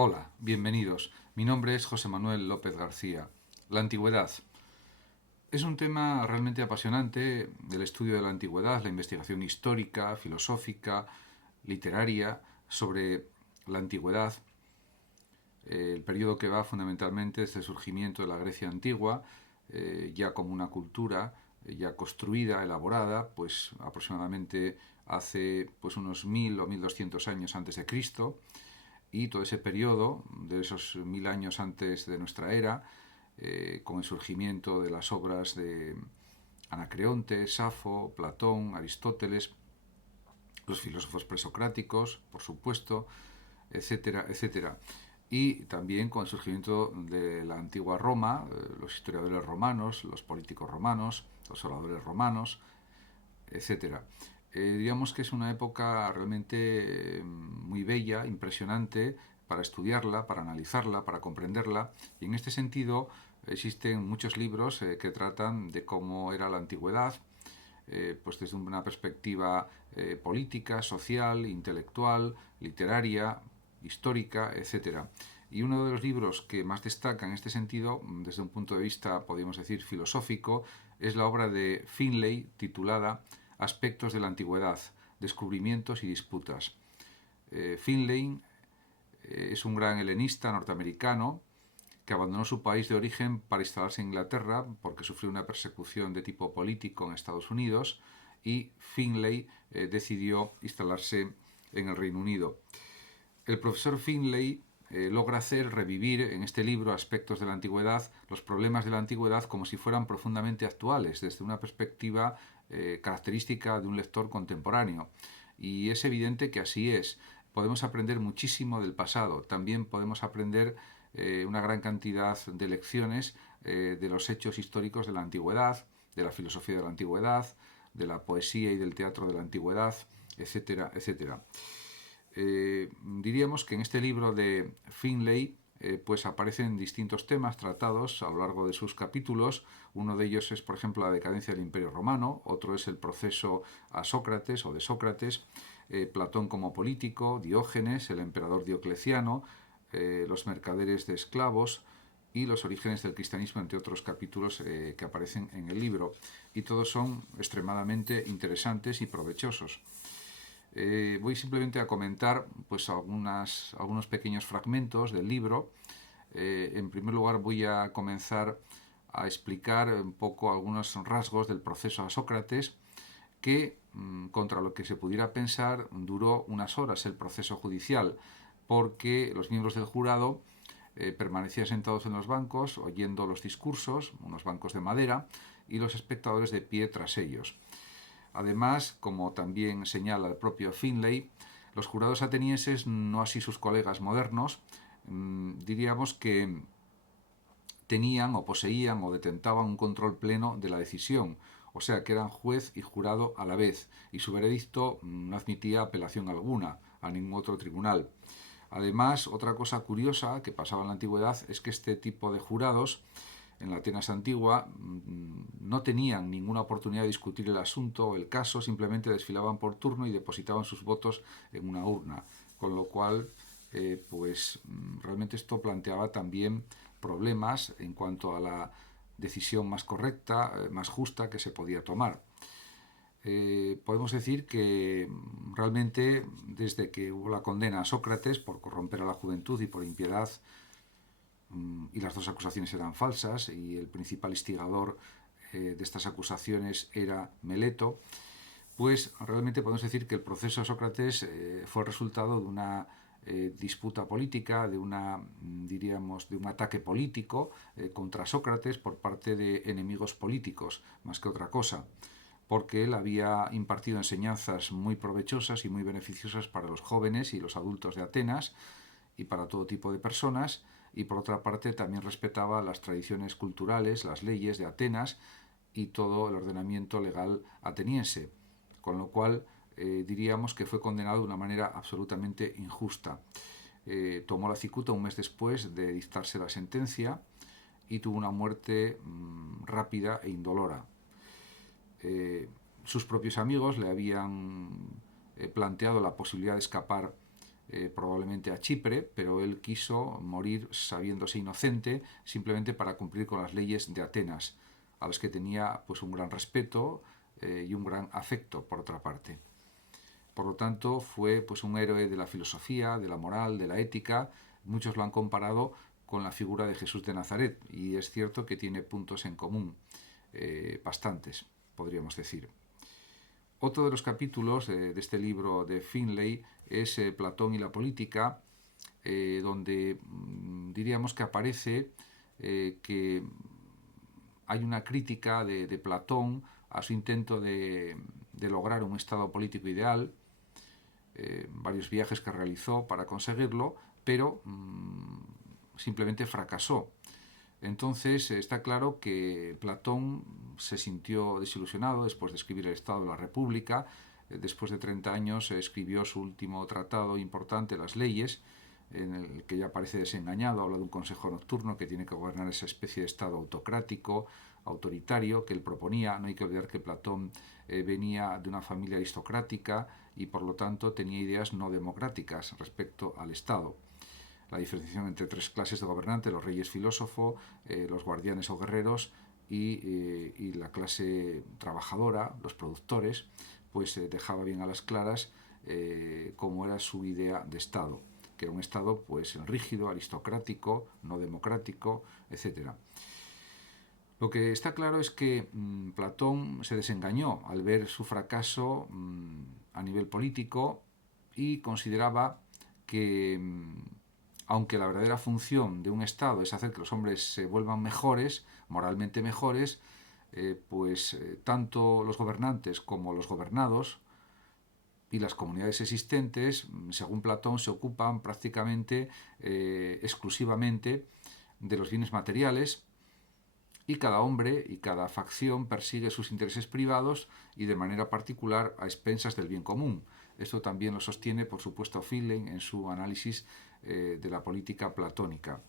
Hola, bienvenidos. Mi nombre es José Manuel López García. La antigüedad. Es un tema realmente apasionante, el estudio de la antigüedad, la investigación histórica, filosófica, literaria sobre la antigüedad, el periodo que va fundamentalmente desde el surgimiento de la Grecia antigua, ya como una cultura ya construida, elaborada, pues aproximadamente hace pues unos 1000 o 1200 años antes de Cristo, y todo ese periodo, de esos 1000 años antes de nuestra era, con el surgimiento de las obras de Anacreonte, Safo, Platón, Aristóteles, los filósofos presocráticos, por supuesto, etcétera, etcétera. Y también con el surgimiento de la antigua Roma, los historiadores romanos, los políticos romanos, los oradores romanos, etcétera. Digamos que es una época realmente muy bella, impresionante, para estudiarla, para analizarla, para comprenderla. Y en este sentido existen muchos libros que tratan de cómo era la antigüedad, pues desde una perspectiva política, social, intelectual, literaria, histórica, etcétera. Y uno de los libros que más destaca en este sentido, desde un punto de vista, podríamos decir, filosófico, es la obra de Finlay titulada Aspectos de la Antigüedad, Descubrimientos y Disputas. Finlay es un gran helenista norteamericano que abandonó su país de origen para instalarse en Inglaterra porque sufrió una persecución de tipo político en Estados Unidos, y Finlay decidió instalarse en el Reino Unido. El profesor Finlay logra hacer revivir en este libro Aspectos de la Antigüedad los problemas de la antigüedad como si fueran profundamente actuales, desde una perspectiva característica de un lector contemporáneo. Y es evidente que así es. Podemos aprender muchísimo del pasado, también podemos aprender una gran cantidad de lecciones de los hechos históricos de la antigüedad, de la filosofía de la antigüedad, de la poesía y del teatro de la antigüedad, etcétera, etcétera. Diríamos que en este libro de Finlay pues aparecen distintos temas tratados a lo largo de sus capítulos. Uno de ellos es, por ejemplo, la decadencia del Imperio Romano, otro es el proceso a Sócrates o de Sócrates, Platón como político, Diógenes, el emperador Diocleciano, los mercaderes de esclavos y los orígenes del cristianismo, entre otros capítulos que aparecen en el libro. Y todos son extremadamente interesantes y provechosos. Voy simplemente a comentar pues algunos pequeños fragmentos del libro. En primer lugar voy a comenzar a explicar un poco algunos rasgos del proceso a Sócrates, que, contra lo que se pudiera pensar, duró unas horas el proceso judicial, porque los miembros del jurado permanecían sentados en los bancos oyendo los discursos, unos bancos de madera, y los espectadores de pie tras ellos. Además, como también señala el propio Finlay, los jurados atenienses, no así sus colegas modernos, diríamos que tenían o poseían o detentaban un control pleno de la decisión, o sea que eran juez y jurado a la vez, y su veredicto no admitía apelación alguna a ningún otro tribunal. Además, otra cosa curiosa que pasaba en la antigüedad es que este tipo de jurados en la Atenas antigua no tenían ninguna oportunidad de discutir el asunto o el caso, simplemente desfilaban por turno y depositaban sus votos en una urna, con lo cual pues realmente esto planteaba también problemas en cuanto a la decisión más correcta, más justa que se podía tomar. Podemos decir que realmente desde que hubo la condena a Sócrates por corromper a la juventud y por impiedad, y las dos acusaciones eran falsas y el principal instigador de estas acusaciones era Meleto, pues realmente podemos decir que el proceso de Sócrates fue el resultado de una disputa política, de diríamos, de un ataque político contra Sócrates por parte de enemigos políticos, más que otra cosa, porque él había impartido enseñanzas muy provechosas y muy beneficiosas para los jóvenes y los adultos de Atenas y para todo tipo de personas, y por otra parte también respetaba las tradiciones culturales, las leyes de Atenas y todo el ordenamiento legal ateniense, con lo cual diríamos que fue condenado de una manera absolutamente injusta. Tomó la cicuta un mes después de dictarse la sentencia y tuvo una muerte rápida e indolora. Sus propios amigos le habían planteado la posibilidad de escapar probablemente a Chipre, pero él quiso morir sabiéndose inocente simplemente para cumplir con las leyes de Atenas, a las que tenía pues un gran respeto y un gran afecto por otra parte. Por lo tanto, fue pues un héroe de la filosofía, de la moral, de la ética. Muchos lo han comparado con la figura de Jesús de Nazaret, y es cierto que tiene puntos en común, bastantes, podríamos decir. Otro de los capítulos de este libro de Finlay es Platón y la política, donde diríamos que aparece que hay una crítica de Platón a su intento de lograr un estado político ideal, varios viajes que realizó para conseguirlo, pero simplemente fracasó. Entonces está claro que Platón se sintió desilusionado después de escribir el Estado de la República. Después de 30 años escribió su último tratado importante, Las leyes, en el que ya parece desengañado. Habla de un consejo nocturno que tiene que gobernar esa especie de Estado autocrático, autoritario, que él proponía. No hay que olvidar que Platón venía de una familia aristocrática y por lo tanto tenía ideas no democráticas respecto al Estado. La diferenciación entre tres clases de gobernantes: los reyes filósofos, los guardianes o guerreros y la clase trabajadora, los productores, pues dejaba bien a las claras cómo era su idea de Estado, que era un Estado pues rígido, aristocrático, no democrático, etc. Lo que está claro es que Platón se desengañó al ver su fracaso a nivel político y consideraba que aunque la verdadera función de un Estado es hacer que los hombres se vuelvan mejores, moralmente mejores, tanto los gobernantes como los gobernados y las comunidades existentes, según Platón, se ocupan prácticamente exclusivamente de los bienes materiales, y cada hombre y cada facción persigue sus intereses privados y de manera particular a expensas del bien común. Esto también lo sostiene, por supuesto, Finlay en su análisis de la política platónica.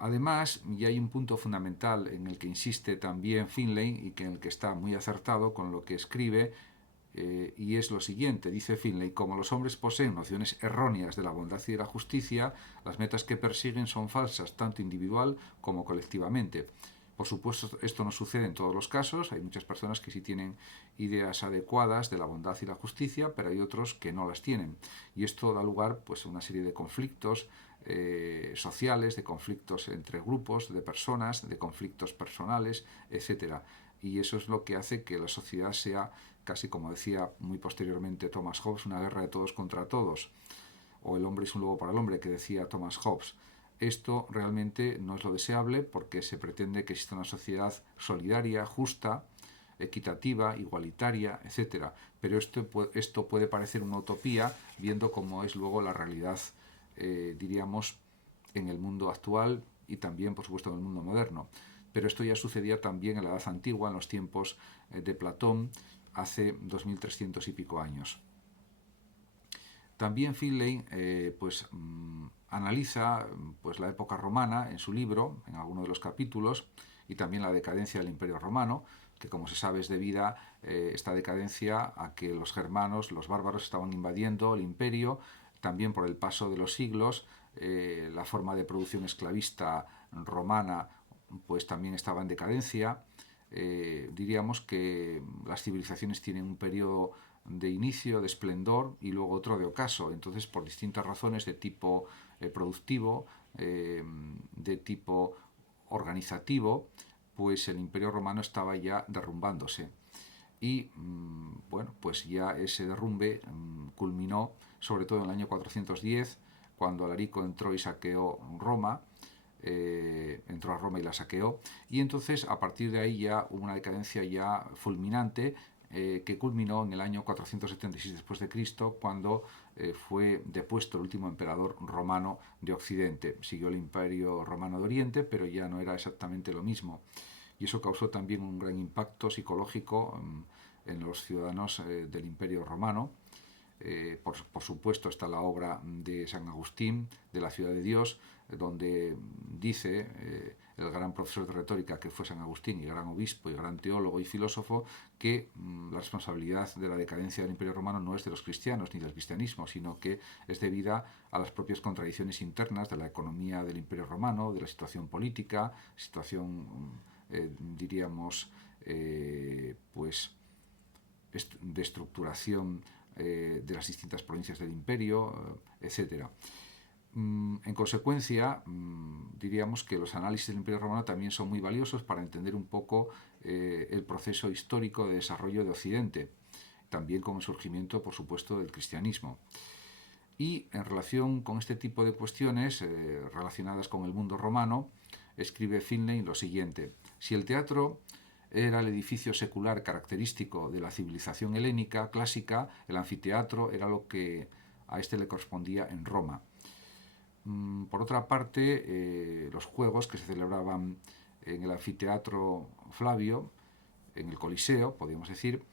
Además, y hay un punto fundamental en el que insiste también Finlay y en el que está muy acertado con lo que escribe, y es lo siguiente: dice Finlay, como los hombres poseen nociones erróneas de la bondad y de la justicia, las metas que persiguen son falsas, tanto individual como colectivamente. Por supuesto, esto no sucede en todos los casos. Hay muchas personas que sí tienen ideas adecuadas de la bondad y la justicia, pero hay otros que no las tienen. Y esto da lugar pues, a una serie de conflictos sociales, de conflictos entre grupos de personas, de conflictos personales, etc. Y eso es lo que hace que la sociedad sea, casi como decía muy posteriormente Thomas Hobbes, una guerra de todos contra todos, o el hombre es un lobo para el hombre, que decía Thomas Hobbes. Esto realmente no es lo deseable, porque se pretende que exista una sociedad solidaria, justa, equitativa, igualitaria, etc. Pero esto puede parecer una utopía, viendo cómo es luego la realidad, diríamos, en el mundo actual y también, por supuesto, en el mundo moderno. Pero esto ya sucedía también en la Edad Antigua, en los tiempos de Platón, hace 2300 y pico años. También Finlay analiza pues, la época romana en su libro, en alguno de los capítulos, y también la decadencia del Imperio Romano, que como se sabe es debida esta decadencia a que los germanos, los bárbaros, estaban invadiendo el imperio, también por el paso de los siglos. La forma de producción esclavista romana pues también estaba en decadencia. Diríamos que las civilizaciones tienen un periodo de inicio, de esplendor, y luego otro de ocaso. Entonces, por distintas razones de tipo productivo, de tipo organizativo, pues el Imperio Romano estaba ya derrumbándose. Y bueno, pues ya ese derrumbe culminó sobre todo en el año 410, cuando Alarico entró y saqueó Roma. Entró a Roma y la saqueó, y entonces a partir de ahí ya hubo una decadencia ya fulminante, que culminó en el año 476 después de Cristo, cuando fue depuesto el último emperador romano de Occidente. Siguió el Imperio Romano de Oriente, pero ya no era exactamente lo mismo, y eso causó también un gran impacto psicológico en los ciudadanos del Imperio Romano. Por supuesto está la obra de San Agustín, de la Ciudad de Dios, donde dice el gran profesor de retórica que fue San Agustín, y gran obispo, y gran teólogo y filósofo, que la responsabilidad de la decadencia del Imperio Romano no es de los cristianos ni del cristianismo, sino que es debida a las propias contradicciones internas de la economía del Imperio Romano, de la situación política, situación, diríamos, pues de estructuración de las distintas provincias del imperio, etc. En consecuencia, diríamos que los análisis del Imperio Romano también son muy valiosos para entender un poco el proceso histórico de desarrollo de Occidente, también con el surgimiento, por supuesto, del cristianismo. Y en relación con este tipo de cuestiones relacionadas con el mundo romano, escribe Finlay lo siguiente: si el teatro era el edificio secular característico de la civilización helénica clásica, el anfiteatro era lo que a este le correspondía en Roma. Por otra parte, los juegos que se celebraban en el anfiteatro Flavio, en el Coliseo, podríamos decir,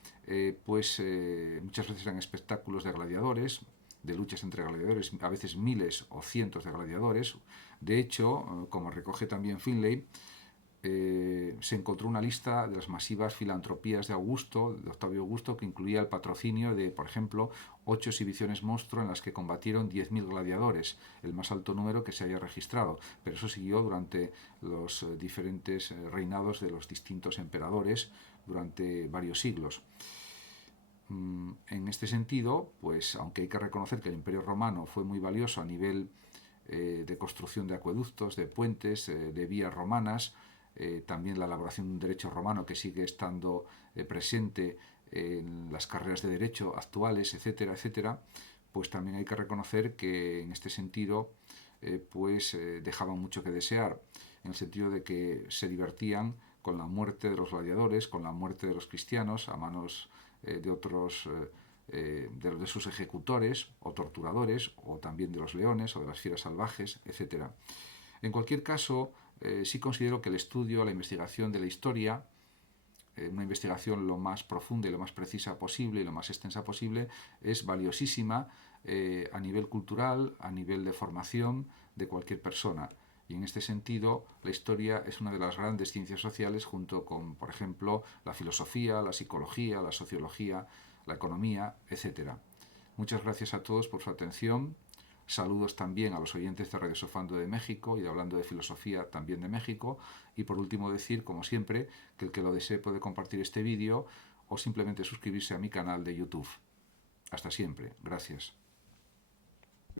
muchas veces eran espectáculos de gladiadores, de luchas entre gladiadores, a veces miles o cientos de gladiadores. De hecho, como recoge también Finlay, se encontró una lista de las masivas filantropías de Octavio Augusto, que incluía el patrocinio de, por ejemplo, 8 exhibiciones monstruo en las que combatieron 10.000 gladiadores, el más alto número que se haya registrado. Pero eso siguió durante los diferentes reinados de los distintos emperadores durante varios siglos. En este sentido, pues aunque hay que reconocer que el Imperio Romano fue muy valioso a nivel de construcción de acueductos, de puentes, de vías romanas, también la elaboración de un derecho romano que sigue estando presente en las carreras de derecho actuales, etcétera, etcétera, pues también hay que reconocer que en este sentido dejaban mucho que desear, en el sentido de que se divertían con la muerte de los gladiadores, con la muerte de los cristianos a manos de otros de sus ejecutores o torturadores, o también de los leones o de las fieras salvajes, etc. En cualquier caso, sí considero que el estudio, la investigación de la historia, una investigación lo más profunda y lo más precisa posible y lo más extensa posible, es valiosísima a nivel cultural, a nivel de formación de cualquier persona. Y en este sentido, la historia es una de las grandes ciencias sociales, junto con, por ejemplo, la filosofía, la psicología, la sociología, la economía, etc. Muchas gracias a todos por su atención. Saludos también a los oyentes de Radio Sofando de México y de Hablando de Filosofía también de México. Y por último decir, como siempre, que el que lo desee puede compartir este vídeo o simplemente suscribirse a mi canal de YouTube. Hasta siempre. Gracias.